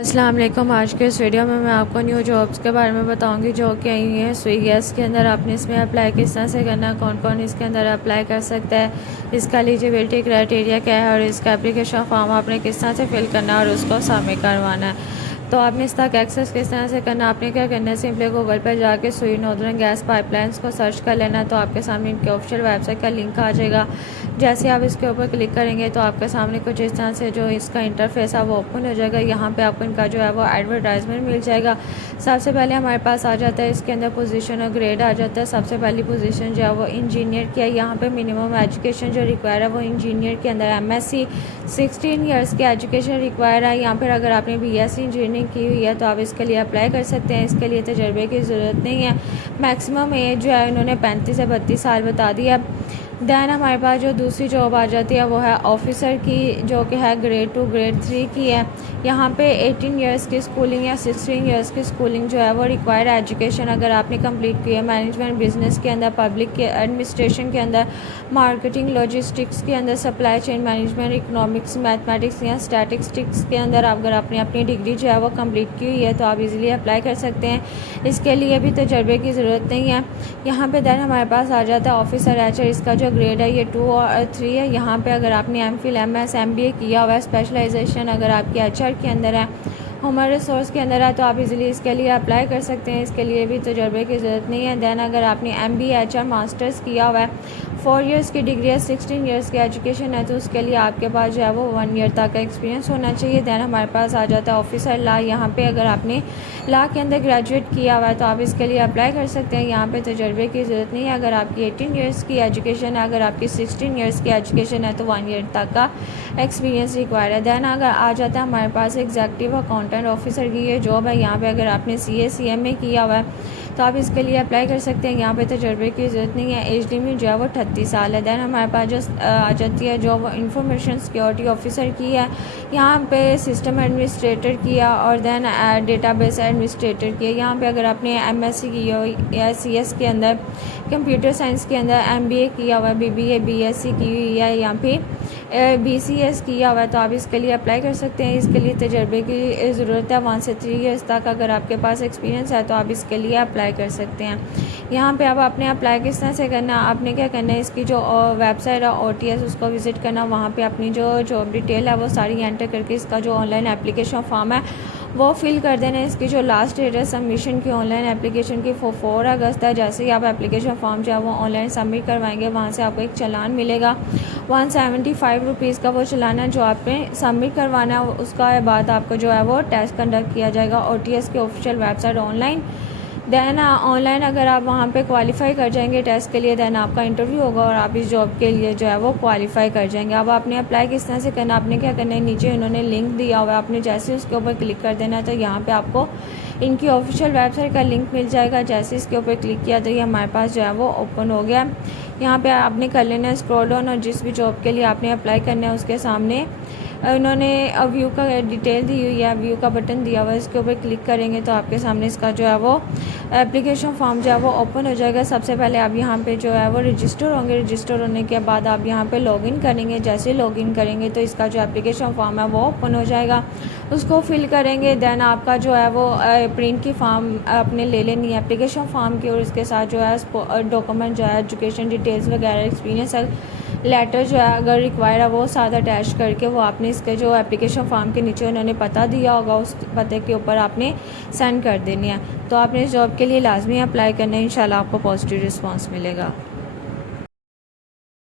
अस्सलाम वालेकुम। आज के इस वीडियो में मैं आपको न्यू जॉब्स के बारे में बताऊंगी जो कि आई हैं स्विगीएस के अंदर। आपने इसमें अप्लाई किस तरह से करना है, कौन कौन इसके अंदर अप्लाई कर सकता है, इसका एलिजिबिलिटी क्राइटेरिया क्या है और इसका एप्लीकेशन फॉर्म आपने किस तरह से फिल करना है और उसको सबमिट करवाना है। तो आपने इस तक एक्सेस किस तरह से करना है, आपने क्या करना है, सिंपली गूगल पर जाके सुई नॉर्दर्न गैस पाइपलाइंस को सर्च कर लेना है। तो आपके सामने इनके ऑफिशियल वेबसाइट का लिंक आ जाएगा। जैसे आप इसके ऊपर क्लिक करेंगे तो आपके सामने कुछ इस तरह से जो इसका इंटरफेस है वो ओपन हो जाएगा। यहाँ पे आपको इनका जो है वो एडवर्टाइजमेंट मिल जाएगा। सबसे पहले हमारे पास आ जाता है इसके अंदर पोजीशन और ग्रेड आ जाता है। सबसे पहली पोजीशन जो है वो इंजीनियर की है। यहाँ पे मिनिमम एजुकेशन जो रिक्वायर है वो इंजीनियर के अंदर एमएससी 16 ईयर्स की एजुकेशन रिक्वायर है। यहाँ पर अगर आपने बीएससी इंजीनियरिंग की हुई है तो आप इसके लिए अप्लाई कर सकते हैं। इसके लिए तजर्बे की ज़रूरत नहीं है। मैक्सिमम एज जो है इन्होंने 35 से 32 साल बता दिया। दैन हमारे पास जो दूसरी जॉब आ जाती है वो है ऑफिसर की, जो कि है ग्रेड 2 ग्रेड 3 की है। यहाँ पे 18 इयर्स की स्कूलिंग या 16 इयर्स की स्कूलिंग जो है वो रिक्वायर्ड एजुकेशन अगर आपने कंप्लीट की है मैनेजमेंट बिजनेस के अंदर, पब्लिक के एडमिनिस्ट्रेशन के अंदर, मार्केटिंग लॉजिस्टिक्स के अंदर, supply chain management, economics, mathematics या स्टैटिस्टिक्स के अंदर अगर आपने अपनी डिग्री जो है वो कंप्लीट की हुई है तो आप इजीली अप्लाई कर सकते हैं। इसके लिए भी तजर्बे की ज़रूरत नहीं है। यहाँ पे दैन हमारे पास आ जाता है ऑफिसर एचआर। इसका जो ग्रेड है ये 2 और 3 है। यहाँ पे अगर आपने एमफिल एमएस एमबीए किया हुआ है, स्पेशलाइजेशन अगर आपके एचआर के अंदर है, ह्यूमन रिसोर्स के अंदर है, तो आप इजीली इसके लिए अप्लाई कर सकते हैं। इसके लिए भी तजर्बे की ज़रूरत नहीं है। दैन अगर आपने एमबीए एचआर मास्टर्स किया हुआ है, 4 इयर्स की डिग्री है, 16 इयर्स की एजुकेशन है, तो उसके लिए आपके पास जो है वो 1 ईयर तक का एक्सपीरियंस होना चाहिए। दैन हमारे पास आ जाता है ऑफिसर लॉ। यहाँ पे अगर आपने लॉ के अंदर ग्रेजुएट किया हुआ है तो आप इसके लिए अप्लाई कर सकते हैं। यहाँ पे तजर्बे की ज़रूरत नहीं है। अगर आपकी 18 इयर्स की एजुकेशन है, अगर आपकी 16 इयर्स की एजुकेशन है तो 1 ईयर तक का एक्सपीरियंस रिक्वायर्ड है। दैन अगर आ जाता है हमारे पास एग्जीक्यूटिव अकाउंटेंट ऑफिसर की ये जॉब है। यहाँ पे अगर आपने CA किया हुआ है तो आप इसके लिए अप्लाई कर सकते हैं। यहाँ पे तजर्बे की ज़रूरत नहीं है। एज लिमिट जो है वो 38 साल है। दैन हमारे पास जो आ जाती है जॉब इंफॉर्मेशन सिक्योरिटी ऑफिसर की है। यहाँ पे सिस्टम एडमिनिस्ट्रेटर किया और दैन डेटाबेस एडमिनिस्ट्रेटर की है। यहाँ पे अगर आपने MSc की हो या CS के अंदर, कंप्यूटर साइंस के अंदर MBA किया हुआ है, BBA BSc की हुई है, यहाँ पे BCS किया हुआ है तो आप इसके लिए अप्लाई कर सकते हैं। इसके लिए तजर्बे की ज़रूरत है 1 से 3 ईयर्स तक। अगर आपके पास एक्सपीरियंस है तो आप इसके लिए अप्लाई कर सकते हैं। यहाँ पे अब आपने अप्लाई किस तरह से करना है, आपने क्या करना है, इसकी जो वेबसाइट है OTS उसको विज़िट करना। वहाँ पे अपनी जो जॉब डिटेल है वो सारी एंटर करके इसका जो ऑनलाइन एप्लीकेशन फॉर्म है वो फिल कर देना है। इसकी जो लास्ट डेट है सबमिशन की ऑनलाइन एप्लीकेशन की 4 अगस्त है। जैसे ही आप एप्लीकेशन फॉर्म जो है वो ऑनलाइन सबमिट करवाएंगे वहाँ से आपको एक चालान मिलेगा 175 रुपीज़ का। वो चालान है जो आपने सबमिट करवाना है। उसका बाद आपको जो है वो टेस्ट कंडक्ट किया जाएगा OTS के official website online. Then online अगर आप वहाँ पे क्वालिफाई कर जाएंगे टेस्ट के लिए, दैन आपका इंटरव्यू होगा और आप इस जॉब के लिए जो है वो क्वालिफाई कर जाएंगे। अब आपने अप्लाई किस तरह से करना, आपने क्या करना है, नीचे इन्होंने लिंक दिया हुआ है, आपने जैसे उसके ऊपर क्लिक कर देना है तो यहाँ पे आपको इनकी ऑफिशियल वेबसाइट का लिंक मिल जाएगा। जैसे इसके ऊपर क्लिक किया तो ये हमारे पास जो है वो ओपन हो गया। यहाँ पर आपने कर लेना है स्क्रॉल डाउन और जिस भी जॉब के लिए आपने अप्लाई करना है उसके सामने उन्होंने व्यू का डिटेल दी हुई है, व्यू का बटन दिया हुआ है, इसके ऊपर क्लिक करेंगे तो आपके सामने इसका जो है वो एप्लीकेशन फॉर्म जो है वो ओपन हो जाएगा। सबसे पहले आप यहाँ पे जो है वो रजिस्टर होंगे। रजिस्टर होने के बाद आप यहाँ पे लॉगिन करेंगे। जैसे लॉगिन करेंगे तो इसका जो एप्लीकेशन फॉर्म है वो ओपन हो जाएगा, उसको फिल करेंगे। दैन आपका जो है वो प्रिंट की फॉर्म आपने ले लेनी है एप्लीकेशन फॉर्म की और उसके साथ जो है डॉक्यूमेंट जो है एजुकेशन डिटेल्स वगैरह, एक्सपीरियंस लेटर जो है अगर रिक्वायर है वो साथ अटैच करके वो आपने इसके जो एप्लीकेशन फॉर्म के नीचे उन्होंने पता दिया होगा उस पते के ऊपर आपने सेंड कर देनी है। तो आपने इस जॉब के लिए लाजमी अप्लाई करना है। इंशाल्लाह आपको पॉजिटिव रिस्पांस मिलेगा।